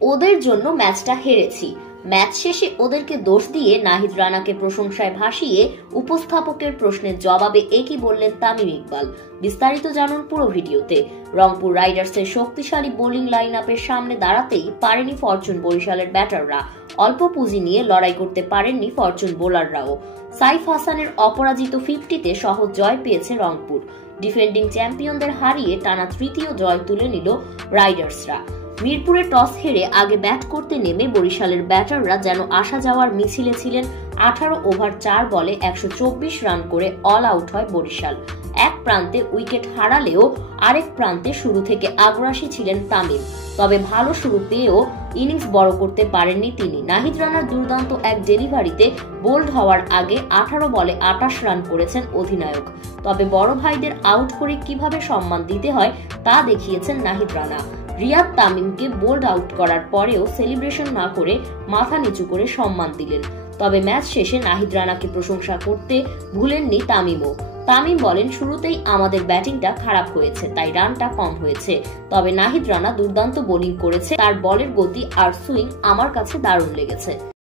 ওদের জন্য ম্যাচটা হেরেছি। ম্যাচ শেষে ওদেরকে দোষ দিয়ে নাহিদ রানাকে প্রশংসায় ভাসিয়ে উপস্থাপকের প্রশ্নের জবাবে একই বললেন তামিম ইকবাল। বিস্তারিত জানুন পুরো ভিডিওতে। রংপুর রাইডার্সের শক্তিশালী বোলিং লাইন আপের সামনে দাঁড়াতেই পারেনি ফরচুন বরিশালের ব্যাটাররা। অল্প পুঁজি নিয়ে লড়াই করতে পারেননি ফরচুন বোলাররাও। সাইফ হাসানের অপরাজিত 50-তে সহজ জয় পেয়েছে রংপুর। ডিফেন্ডিং চ্যাম্পিয়নদের হারিয়ে টানা তৃতীয় জয় তুলে নিল রাইডার্সরা। মিরপুরে টস হেরে আগে ব্যাট করতে নেমে বরিশালের ব্যাটাররা যেন আসা যাওয়ার মিছিলে ছিলেন। 18 ওভার 4 বলে 124 রান করে অল আউট হয় বরিশাল। এক প্রান্তে উইকেট হারালেও আরেক প্রান্তে শুরু থেকে আগ্রাসী ছিলেন তামিম। তবে ভালো শুরু পেয়েও ইনিংস বড় করতে পারেননি তিনি। নাহিদ রানার দুর্দান্ত এক ডেলিভারিতে বোল্ড হওয়ার আগে 18 বলে 28 রান করেছেন অধিনায়ক। তবে বড় ভাইদের আউট করে কিভাবে সম্মান দিতে হয় তা দেখিয়েছেন নাহিদ রানা। রিয়াদ তামিমকে বোল্ড আউট করার পরেও সেলিব্রেশন না করে মাথা নিচু করে সম্মান দিলেন। তবে ম্যাচ শেষে নাহিদ রানাকে প্রশংসা করতে ভুলেননি তামিমও। তামিম বলেন, শুরুতেই আমাদের ব্যাটিংটা খারাপ হয়েছে, তাই রানটা কম হয়েছে। তবে নাহিদ রানা দুর্দান্ত বোলিং করেছে, তার বলের গতি আর সুইং আমার কাছে দারুণ লেগেছে।